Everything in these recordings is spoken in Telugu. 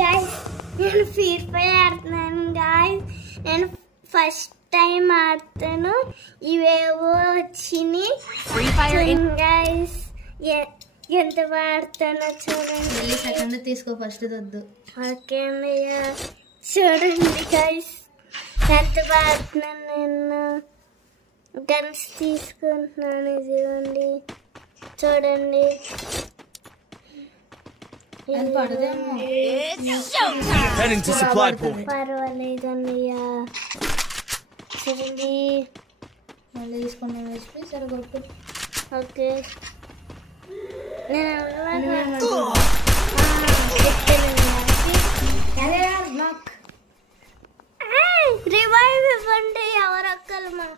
guys, నేను ఫ్రీ ఫైర్ ఆడుతున్నాను guys. నేను ఫస్ట్ టైం ఆడుతాను. ఇవేవో వచ్చినాయి ఫ్రీ ఫైర్ guys. ఎంత ఆడుతానో చూడండి. సెకండ్ తీసుకో, ఫస్ట్ వద్దు. ఓకే అన్నయ్య, చూడండి guys ఎంత ఆడుతున్నాను. నేను గన్స్ తీసుకుంటున్నాను. ఇదిగోండి చూడండి. Heading to supply point. పర్వాలేదు అన్నయ్య. చూడండి. మళ్ళీ తీసుకున్నాం వేసి సరే కొట్టు. ఓకే నేను రివైవ్ ఇవ్వండి ఎవరొక్కలమా.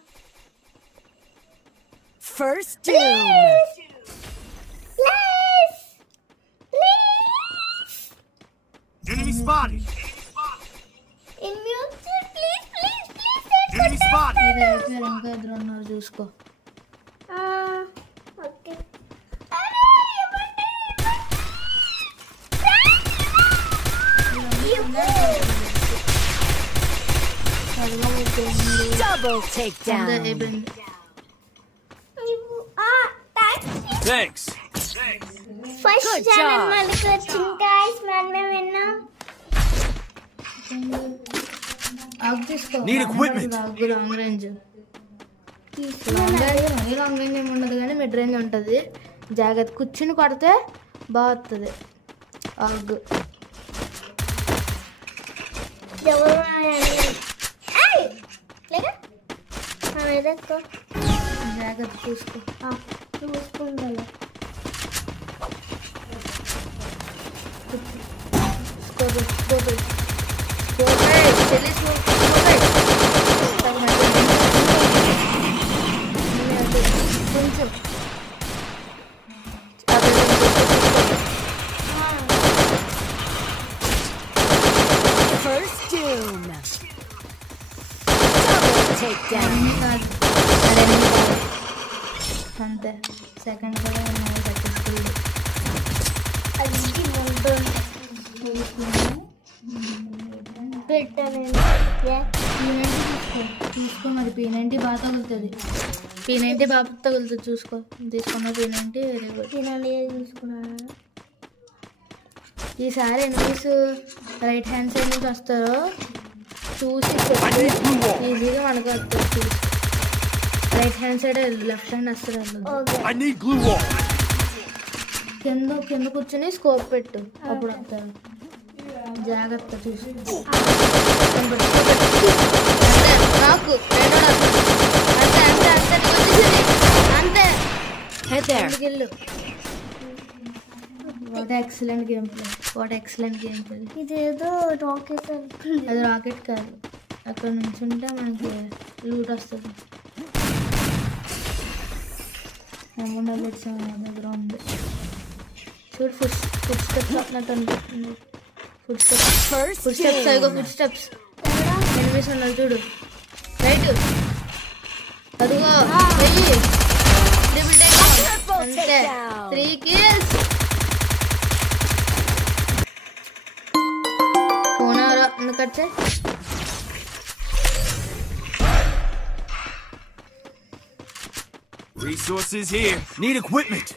First doom. Enemy spotted. Enemy spotted. ఇంకా ఇద్దరు ఉన్నారు చూసుకో. Okay Double takedown. Thanks. First Good channel job. మనకి వచ్చింది guys. మనమే విన్నాం. ఆగ్ తీసుకో. Need equipment. Long range long range ఏమి ఉండదు కానీ మిడ్ రేంజ్ ఉంటుంది. జాగ్రత్త కూర్చుని కొడితే బాగుతుంది. ఆగ్ ఎవరు జాగ్రత్త చూసుకో. చూసుకుంటాను. కొంచెం First doom. Double takedown. అంతే. సెకండ్ కూడా సక్సెస్ఫుల్. అది ముందు పెట్టాను. తీసుకో మరి. P90 బాగా తగులుతుంది. P90 బాగా తగులుతుంది చూసుకో. తీసుకున్న P90 వెరీ గుడ్. తినండి తీసుకున్నాను. ఈసారి ఎనిమిస్ రైట్ హ్యాండ్ సైడ్ నుంచి వస్తారో చూసి ఈజీగా మనకు వస్తుంది. చూసి right hand side left hand వస్తారు. Okay I need glue wall. కింద కూర్చొని స్కోప్ పెట్టు, అప్పుడు వస్తారు. జాగ్రత్త చూసి నాకు అంతే అంతే అంతే Head there. వెళ్ళు. What excellent game play. ఇదేదో రాకెట్ అనుకుంది. అది రాకెట్ కాదు. అక్కడ నుంచి ఉంటే మనకి లూట్ వస్తుంది. అమౌంట్ బెట్స్ మన దగ్గర ఉంది. చూడు ఫుడ్ స్టెప్స్ వస్తున్నట్టు అనిపిస్తుంది. ఫుడ్ స్టెప్స్ అదిగో ఫుడ్ స్టెప్స్ కనిపిస్తున్నారు చూడు. రైట్ అదిగో వెయ్యి. ట్రిపుల్ టేక్ అంతే. 3 kills. ఫోన్ ఎవరో ఎందుకు వచ్చాయి? Resources here. Need equipment.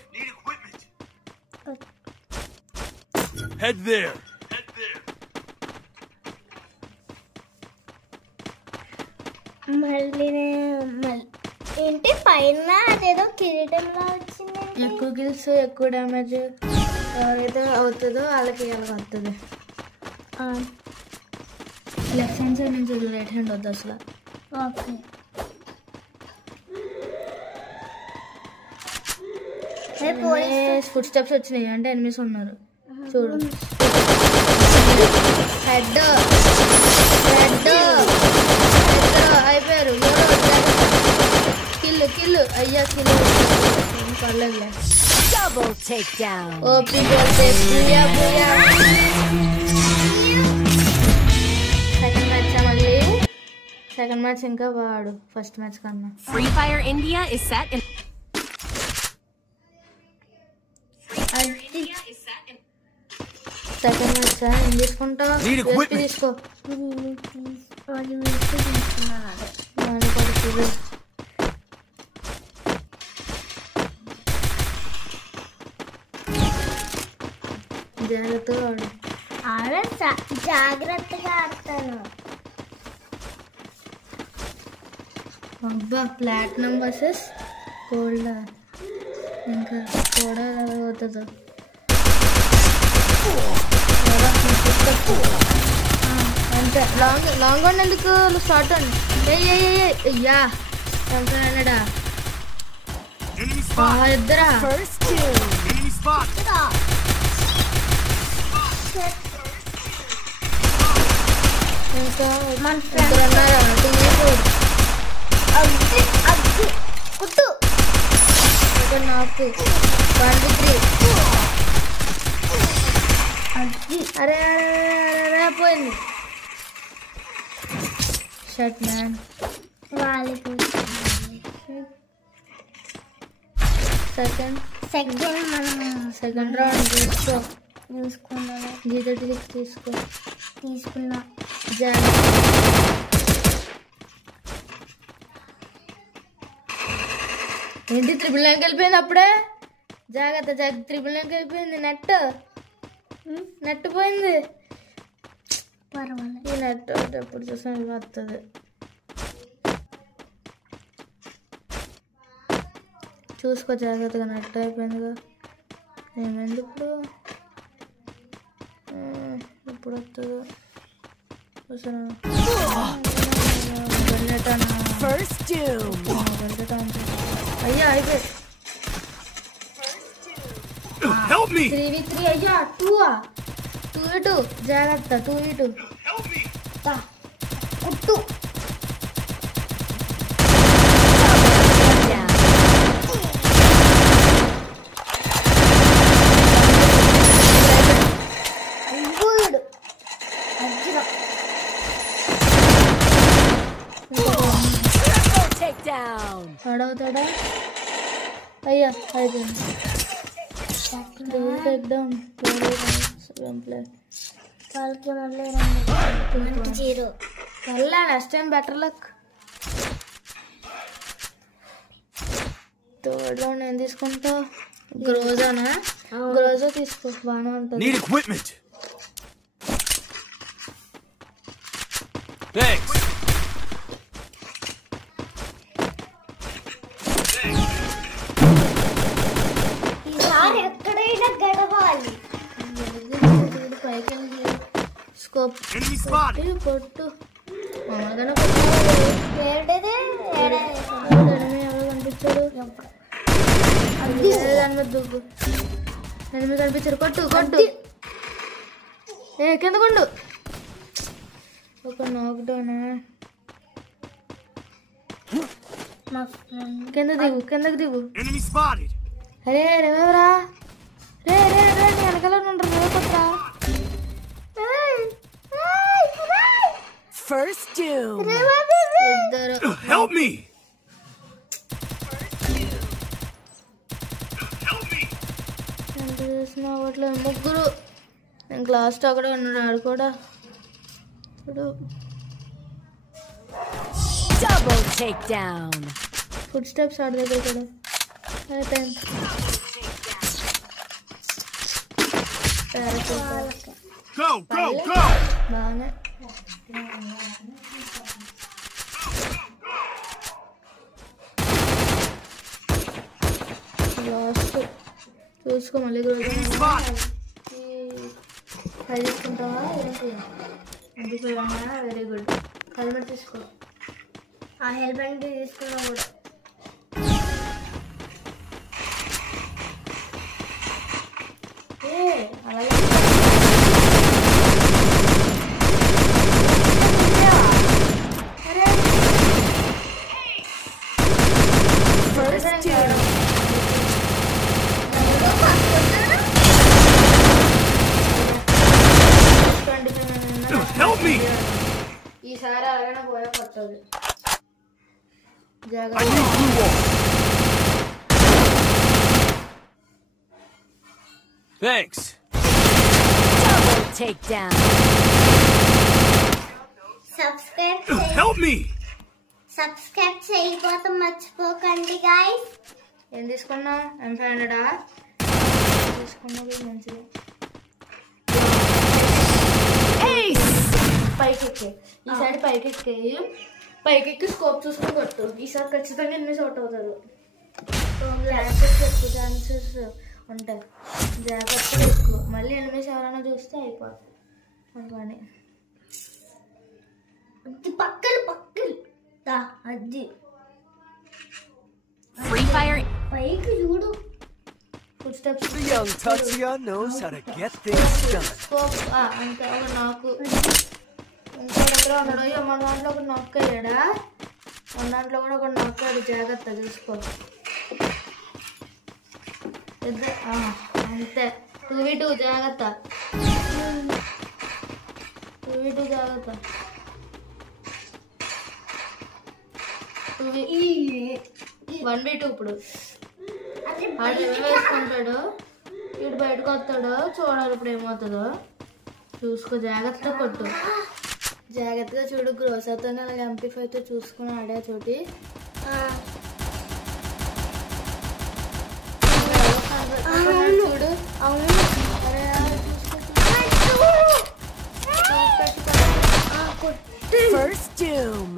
Head there. మళ్ళీ ఏంటి పైన అదేదో కిరీటంలా వచ్చింది. ఎక్కువ కిల్స్ ఎక్కువ డ్యామేజ్ ఎవరైతే అవుతుందో వాళ్ళకి అలాగ వస్తుంది. లెఫ్ట్ హ్యాండ్ సైడ్ నుంచి రైట్ హ్యాండ్ వద్దు అసలు. ఓకే ఫుడ్ స్టెప్స్ వచ్చినాయి అంటే ఎనిమిస్ ఉన్నారు చూడు. హెడ్ అయిపోయారు. కిల్లు అయ్యా కిల్లు పర్లేదులే. Double takedown. ఓపీ కొడితే బుయా బుయా. సెకండ్ మ్యాచ్ ఇంకా వాడు ఫస్ట్ మ్యాచ్ కన్నా. Free Fire India is set in. Second match ఏం తీసుకుంటావా? Need equipment. USP తీసుకో. అది తీసుకున్నాను అదే. నాది పడుతుంది. జాగ్రత్తగా ఆడు. జాగ్రత్తగా ఆడతాను. అబ్బా ప్లాటినం వర్సెస్ గోల్డ్ ఇంకా కూడా అవుతుందో అంతే. లాంగ్ ఉన్నందుకు షార్ట్ అండి. అయ్యా అన్నాడా Enemy spot. ఇద్దరా First kill. Enemy spot. ఇంకా మన ఇద్దరు అన్నారా అగ్గి అగ్గి కుట్టు. ఇంకా నాకు 23. అగ్గి అరే పోయింది. Shut man. వాళ్ళకి సెకండ్ మనం సెకండ్ రౌండ్ తీసుకో. చూసుకున్నాను. G36 తీసుకో. తీసుకున్నా. ఏంటి 999 వెళ్ళిపోయింది అప్పుడే? జాగ్రత్త 999 వెళ్ళిపోయింది. నెట్ పోయింది. పర్వాలేదు. ఈ నెట్ ఎప్పుడు చూసినా వస్తుంది. చూసుకో జాగ్రత్తగా. నెట్ అయిపోయిందిగా. ఏమైంది ఇప్పుడు? ఇప్పుడు వస్తుందో చూసాను. First doom. అయ్యా అయిపోయి. Help me. 3v3 అయ్యా 2v2 జాగ్రత్త. 2v2 Help me. కుట్టు. Down. ఇంకోడు అజ్జిరా. Triple takedown. ఆడవుతాడా? అయ్యా అయిపోయింది. టేక్డౌన్. వాళ్ళకి మళ్ళీ 2-0. మళ్ళా next time better luck. Third round ఏం తీసుకుంటావు? గ్రోజానా? గ్రోజా తీసుకో. బాగానే ఉంటుంది. Need equipment. Thanks. ఈసారి ఎక్కడైనా గడవాలి. పైకి స్కోప్ Enemy spotted. కొట్టు. మామూలుగానే ఏంటిది? ఎవరు కనిపించాడు? దాని మీద దుగ్గు. ఎనిమిది కనిపించారు. కొట్టు. కింద కొండు. ఒక నాక్డౌన్. మా ఫ్రెండ్ కిందకి దిగు. Enemy spotted. అరే రేవరా రే వెనకాల ఉంటారు. రేవ కొట్టా. First doom. ఇద్దరు. Help me. ఎంత చేసినా అవ్వట్లేదు. ముగ్గురు. ఇంక లాస్ట్ అక్కడ ఉన్నాడు. ఆడు కూడా ఇప్పుడు Double takedown. ఫుడ్ స్టెప్స్ ఆడ దగ్గర కూడా అయిపోయింది. Go. బాగానే లాస్ట్ చూసుకో. మళ్ళీ Enemy spotted. ట్రై చేసుకుంటావా? ఎందుకు వెరీ గుడ్. హెల్మెట్ తీసుకో. ఆ హెల్మెట్ తీసుకున్నా కూడా. అలాగే First doom. Help me. ఈసారి అలాగే పోయా కొట్టదు. I జాగ్రత్త. need blue wall. Thanks. Double takedown. Help me! Subscribe చేయకపోతే మర్చిపోకండి గైస్. ఏం తీసుకున్నావు? M500 తీసుకున్నది మంచిది. పైకి ఎక్కే ఈసారి పైకి ఎక్కి స్కోప్ చూసుకొని కొట్టు. ఈసారి ఖచ్చితంగా ఎనిమిది అవుట్ అవుతారు. ఎక్కువ ఛాన్సెస్ ఉంటాయి. జాగ్రత్తగా ఎక్కువ మళ్ళీ ఎనిమిది ఎవరైనా చూస్తే అయిపోతుంది అనుకోని. పక్కలు అది Free fire. పైకి చూడు. Food steps. The young Tatsuya knows how to get things done. Scope అంతే. ఒక నాకు ఇంకో దగ్గర ఉన్నాడు. మన దాంట్లో ఒక నొక్క అయ్యాడా? మన దాంట్లో కూడా ఒక నొక్కాడు. జాగ్రత్త చూసుకో. అంతే 2v2 జాగ్రత్త. 2v2 జాగ్రత్త. 1v2 ఇప్పుడు ఆడు వేసుకుంటాడు. వీడు బయటకు వస్తాడు. చూడాలి ఇప్పుడు ఏమవుతుందో చూసుకో. జాగ్రత్తగా కొట్టు. జాగ్రత్తగా చూడు. గ్రోసర్తో అలాగే ఎంపీ5తో చూసుకుని ఆడే చోటి. చూడు. అవును First doom.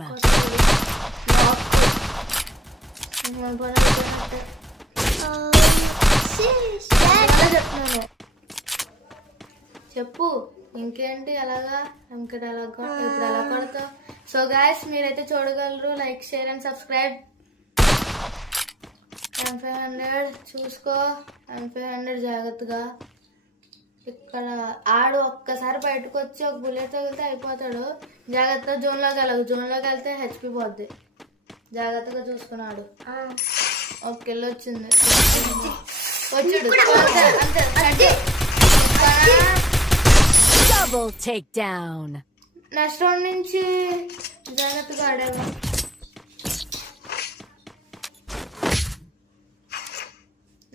చెప్పు ఇంకేంటి ఎలాగా ఇప్పుడు ఎలా కొడతావు? సో గాయస్ మీరైతే చూడగలరు. Like share and subscribe. M500 చూసుకో. M500 జాగ్రత్తగా. ఇక్కడ ఆడు ఒక్కసారి బయటకు వచ్చి ఒక బుల్లెట్ తగిలితే అయిపోతాడు. జాగ్రత్తగా జోన్లోకి వెళ్తే హెచ్పి పోద్ది. జాగ్రత్తగా చూసుకున్నాడు. ఒక కిల్ వచ్చింది. వచ్చాడు అంతే. Double takedown. నెక్స్ట్ రౌండ్ నుంచి జాగ్రత్తగా ఆడాము.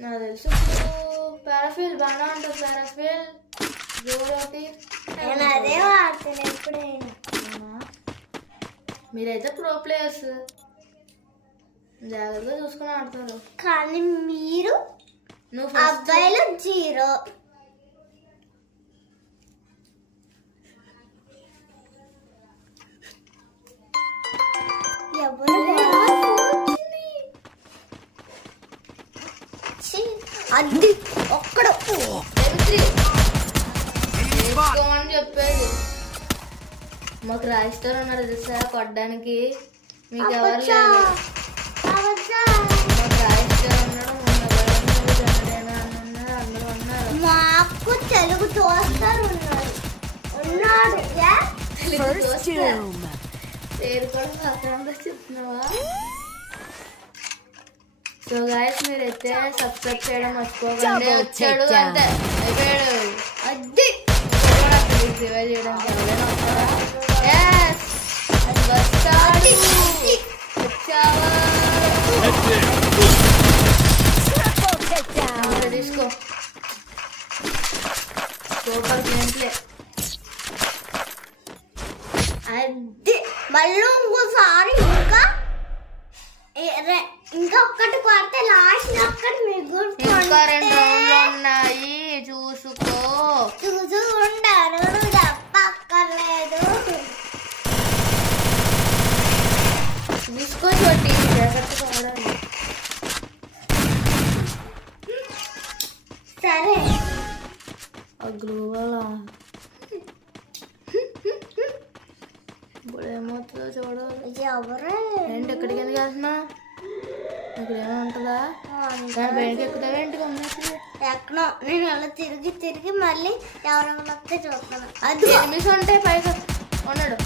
నాకు తెలుసు పారాఫిల్ బాగా ఉంటుంది. పారాఫిల్ జోడోటి అదే వాడతాను ఎప్పుడైనా. మీరైతే ప్రో ప్లేయర్స్. జాగ్రత్తగా చూసుకుని ఆడతారు. కానీ మీరు నువ్వు అబ్బాయిలు 0. అది ఒక్కడ అని చెప్పాడు. మాకు రాయిస్తారు అన్నారు తెలుసా కొట్టడానికి. మీకు ఎవరు లేరు. మాకు రాయిస్తారు అన్నాడు. అందరూ అన్నారు. మాకు తెలుగు దోస్తారు ఉన్నాడు. First doom. పేరు కూడా మాత్రంగా చెప్తున్నావా? సో గాయస్ మీరైతే సబ్స్క్రైబ్ చేయడం మర్చిపోకండి. వచ్చాడు అంతే అయిపోయాడు. అది సేవ చేయడానికి ఎవరైనా వస్తారా? వస్తాడు. వచ్చావా? తీసుకో. Super game play. అది మళ్ళీ ఇంకోసారి ఇంకా ఒక్కటి కొడితే లాస్ట్ ఒక్కటి ఇంకా 2 రౌండ్లు ఉన్నాయి. చూసుకో. చూసుకుంటారు చెప్పక్కర్లేదు. తీసుకో చోటి జాగ్రత్తగా ఆడాలి. సరే గ్లోవల్ ఇప్పుడు ఏమవుతుందో చూడాలి. ఎవరు ఏంటి ఎక్కడికి ఎందుకు వెళ్తున్నా? ఇక్కడ ఏమైనా ఉంటుందా? దాని బయటకి ఎక్కుతావా? ఏంటి ఎక్కడో నేను అలా తిరిగి మళ్ళీ ఎవరెవరికే చూస్తాను. అది ఎనిమిస్ ఉంటాయి. పైగా ఉన్నాడు.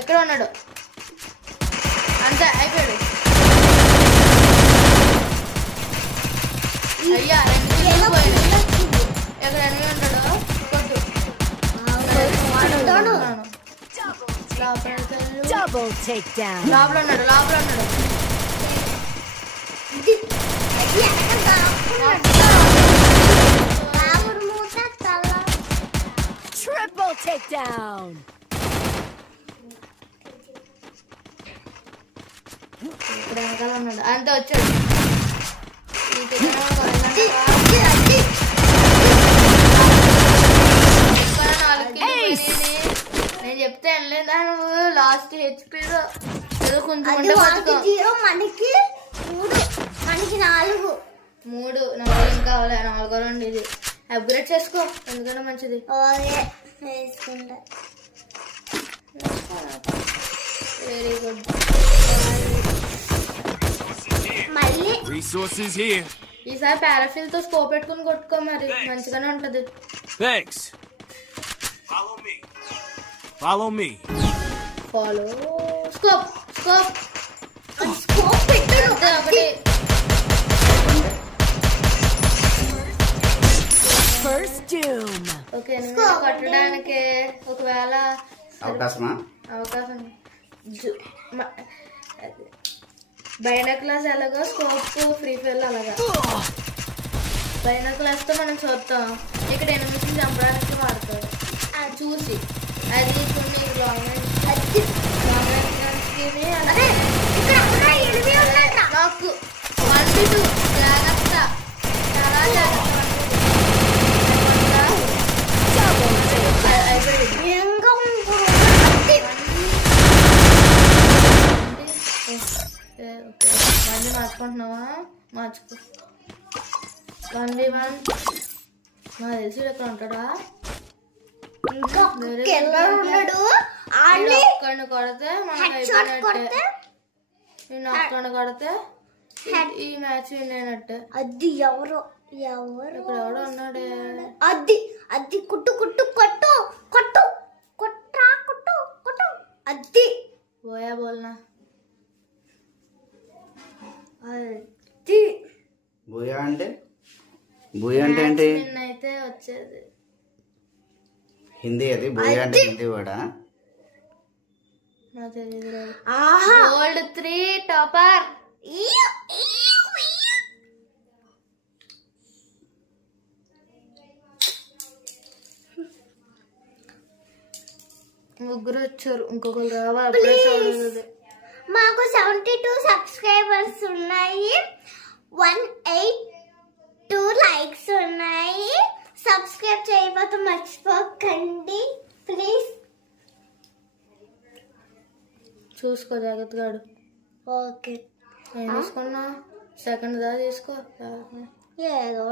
ఎక్కడ ఉన్నాడు? అంతే అయిపోయాడు. అయ్యా పోయాడు. ఎక్కడ ఎనిమిది ఉంటాడు? కొద్దు Double takedown. లోపల ఉన్నాడు. takedown. ఇక్కడ వెనకాల ఉన్నాడు అంత వచ్చాడు నేను చెప్తే వెళ్ళలేదా నువ్వు లాస్ట్ హెచ్పీలో ఏదో కొంచెం మనకి 4 4 ఇంకా అవ్వలే 4 రండి ఇది అప్గ్రేడ్ చేసుకో ఎందుకంటే మంచిది వేసుకుంటా వెరీ గుడ్ మళ్ళీ Resources here. ఈసారి పారాఫిల్ తో స్కోప్ పెట్టుకుని కొట్టుకో మరి మంచిగానే ఉంటది Thanks. Follow me. Follow scope పెట్టు ఒకటి First doom. ఓకే కొట్టడానికి ఒకవేళ అవకాశం బైనాక్లాస్ ఎలాగో స్కోప్ ఫ్రీ ఫైర్ అలాగా బైనాక్లాస్ తో మనం చూస్తాం ఇక్కడ ఎనిమిది చంపడానికి వాడతారు చూసి అది కొన్ని నాకు 1v2 జాగ్రత్త చాలా జాగ్రత్త మంది మార్చుకుంటున్నావా మార్చుకో 1v1 నాకు తెలిసి ఎక్కడ ఉంటాడా ఒక్కడిని కొడితే మనకు అయిపోయినట్టే నేను ఒక్కడిని కొడితే ఈ మ్యాచ్ విన్ అయినట్టే అది ఎవరు ఇక్కడ ఎవడో ఉన్నాడే అది కుట్టు అది పోయా బోల్నా బూయా అంటే ఏంటి విన్ అయితే వచ్చేది హిందీ అది బూయా అంటే హిందీ కూడా నాకు తెలియదు గోల్డ్ 3 టాపర్ ముగ్గురు వచ్చారు ఇంకొకరు రావాలి మాకు 72 సబ్స్క్రైబర్స్ ఉన్నాయి 182 లైక్స్ ఉన్నాయి సబ్స్క్రైబ్ చేయకపోతే మర్చిపోకండి ప్లీజ్ చూసుకో జాగ్రత్తగా ఓకే ఏం తీసుకున్నా సెకండ్ దా తీసుకో ఏదో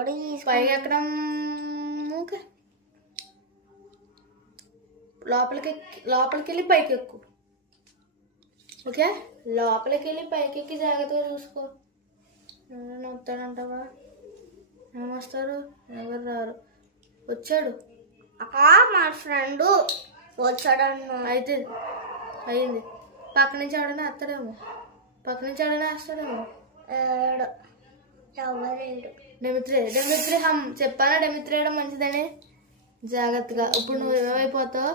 పైకి ఎక్కడం ఓకే లోపలికి వెళ్ళి పైకి ఎక్కు ఓకే లోపలికి వెళ్ళి పైకి ఎక్కి జాగ్రత్తగా చూసుకో ఎవరైనా వస్తాడంటావా ఏమొస్తారు ఎవరు రారు వచ్చాడు మా ఫ్రెండ్ వచ్చాడన్నా అయితే అయింది పక్క నుంచి ఎవడైనా వేస్తాడేమో వేస్తాడేమో ఎవరేడు డెమిత్రి హమ్ చెప్పానా డెమిత్రి వేయడం మంచిదని జాగ్రత్తగా ఇప్పుడు నువ్వు ఏమైపోతావు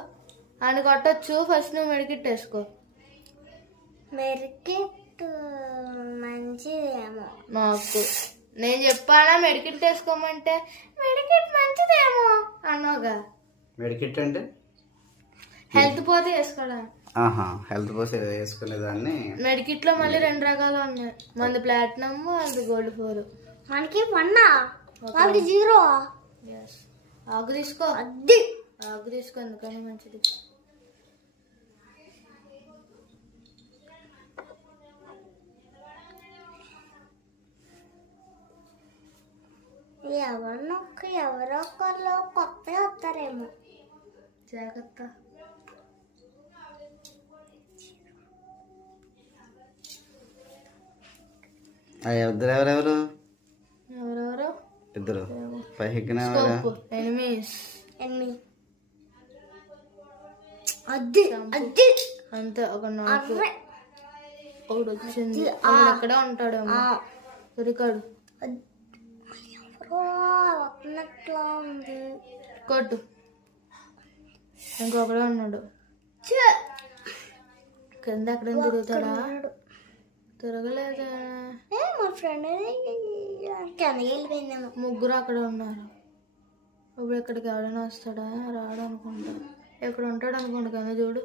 అని కొట్టచ్చు ఫస్ట్ నువ్వు మెడికిట్ వేసుకో మెడికిట్ మంచిదేమో నాకు నేను చెప్పానా మెడికిట్ వేసుకోమంటే మెడికిట్ మంచిదేమో అన్నావుగా మెడికిట్ అంటే హెల్త్ పోతే వేసుకోడా హెల్త్ పోతే వేసుకునేదాన్ని మెడికిట్ లో మళ్ళీ 2 రకాలు ఉన్నాయి మంది ప్లాటినం అది గోల్డ్ 4 మనకి 1 వాళ్ళకి 0 ఆకు తీసుకో అది ఆకు తీసుకో ఎందుకని మంచిది ఎవరో ఒకళ్ళు కొత్త వస్తారేమో జాగ్రత్త ఎవరెవరు ఎవరెవరు ఇద్దరు పైకి ఎనిమీస్ అది అంతే ఒక నాకు ఒకటి వచ్చింది ఎక్కడ ఉంటాడేమో దొరికాడు ఉంది కొట్టు ఇంకొకడే ఉన్నాడు కింద ఎక్కడ తిరుగుతాడా తిరగలేదా మా ఫ్రెండ్ వెళ్ళిపోయిందేమో ముగ్గురు అక్కడ ఉన్నారు ఇప్పుడు ఇక్కడికి ఎవడైనా వస్తాడా రాడు అనుకుంటా ఎక్కడ ఉంటాడు అనుకోండి కదా చూడు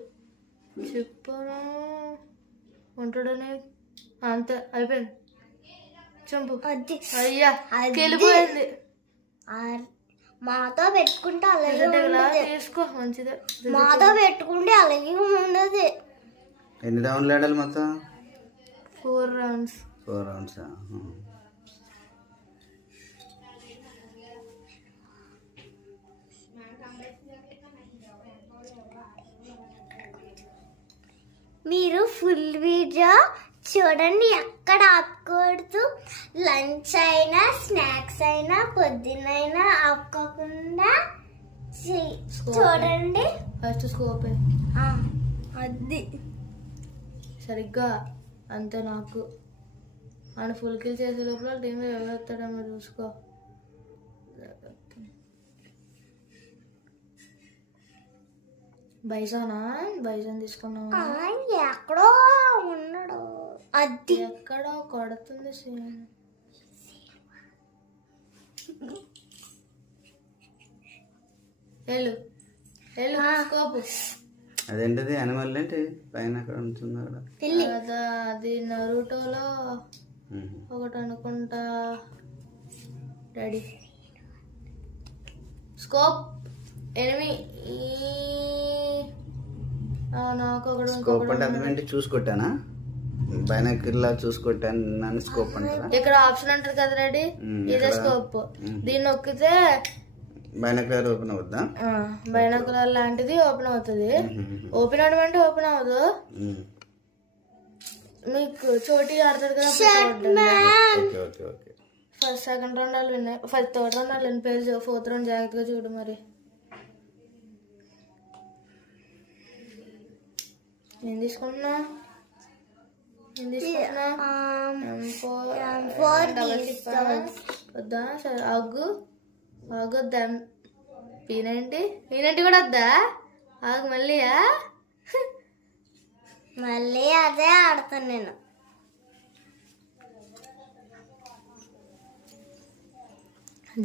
చెప్పను ఉంటాడని అంతే అయిపోయింది చంపు అది అయ్యా అది. వెళ్ళిపోయింది మాతో పెట్టుకుంటే అలాగే ఇలా ఉండదు తీసుకో మంచిదే మాతో పెట్టుకుంటే అలాగే ఉండదు ఎన్ని రౌండ్లు ఆడాలి మొత్తం 4 rounds 4 rounds. మీరు ఫుల్ వీడియో చూడండి ఎక్కడ ఆపుకోవద్దు లంచ్ అయినా స్నాక్స్ అయినా పొద్దునైనా ఆపుకోకుండా చూడండి ఫస్ట్ స్కోప్ అది సరిగ్గా అంతే నాకు ఆయన ఫుల్ కిల్ చేసే లోపల టీంలో ఎవరు వస్తాడో చూసుకో బైజాన్ తీసుకున్నావా ఎక్కడో ఉన్నాడు అది ఎక్కడో కొడుతుంది వెళ్ళు స్కోప్ అదేంటిది యానిమల్ ఏంటి పైన అక్కడ ఉంటుంది అక్కడ అది నరుటోలో ఒకటి అనుకుంటా డాడీ స్కోప్ ఎనిమి నాకు ఒకడు స్కోప్ అంటే అర్థం ఏంటి చూసుకొట్టానా బైనాక్యులర్ చూసుకొట్టాను స్కోప్ అంటారా ఇక్కడ ఆప్షన్ అంటారు కదా రెడీ ఇదే స్కోప్ దీన్ని నొక్కితే బైనాక్యులర్ ఓపెన్ అవుద్దా బైనాక్యులర్ లాంటిది ఓపెన్ అవుతుంది ఓపెన్ అవడం అంటే ఓపెన్ అవ్వదు మీకు చోటి ఆడతారు కదా ఫస్ట్ సెకండ్ రౌండ్ వాళ్ళు విన్నాయి ఫస్ట్ థర్డ్ రౌండ్ వాళ్ళు విన్ పేజ్ 4th రౌండ్ జాగ్రత్తగా చూడు మరి ఏం తీసుకుంటున్నా వద్దా సరే ఆగొద్దా పీనంటి కూడా వద్దా ఆగు మళ్ళీ అదే ఆడతాను నేను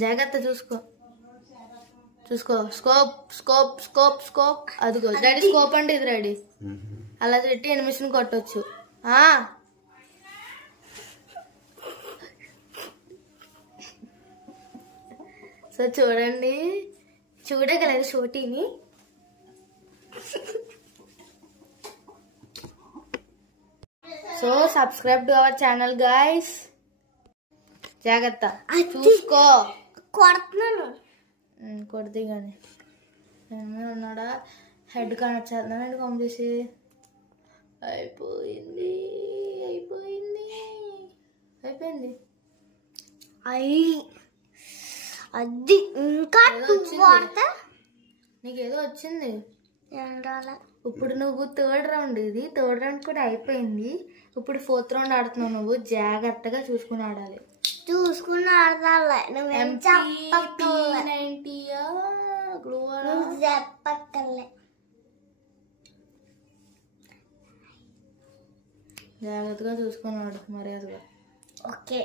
జాగ్రత్త చూసుకో స్కోప్ స్కోప్ స్కోప్ స్కోప్ అదిగో రెడీ స్కోప్ అంటే ఇది రెడీ అలా పెట్టి ఎనిమిషన్ కొట్టొచ్చు సో చూడండి చూడగలరు షోటీని so subscribe to our channel guys జాగ్రత్త చూసుకో కొడుతున్నాను కొడితే కానీ ఉన్నాడా హెడ్ కానొచ్చేస్తున్నానండి పంపేసి అయిపోయింది అది ఇంకా నీకేదో వచ్చింది ఇప్పుడు నువ్వు థర్డ్ రౌండ్ ఇది థర్డ్ రౌండ్ కూడా అయిపోయింది ఇప్పుడు 4th రౌండ్ ఆడుతున్నావు నువ్వు జాగ్రత్తగా చూసుకుని ఆడాలి చూసుకుని ఆడతాలే నువ్వేం చెప్పక్కర్లే జాగ్రత్తగా చూసుకుని ఆడు మర్యాదగా ఓకే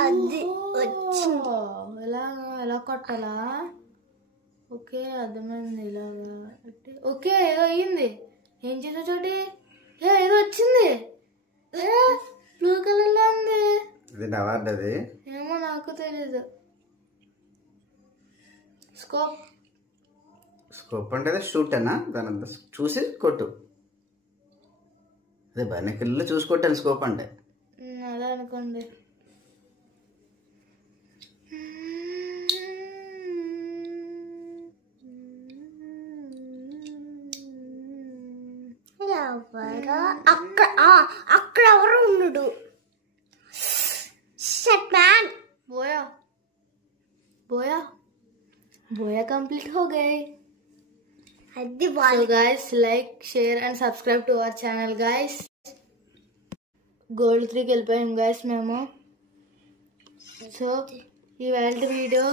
అది ఎలా కొట్టాలా ఓకే అర్థమైంది ఇలాగా ఓకే ఏదో అయ్యింది ఏం చేసా చోటి ఏదో వచ్చింది బ్లూ కలర్ లో ఉంది అవార్డు అది ఏమో నాకు తెలీదు స్కోప్ అంటే షూట్ అనా దాని చూసి కొట్టు అదే బైనాక్యులర్లో చూసి కొట్టాలి స్కోప్ అంటే అదే అనుకోండి అక్కడ ఎవరు ఉన్నాడు बोया कंप्लीट हो गए so guys like share and subscribe to our channel guys gold 3 వెళ్ళిపోయాం guys మేము so ఇవాల్టి video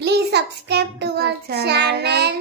please subscribe to our channel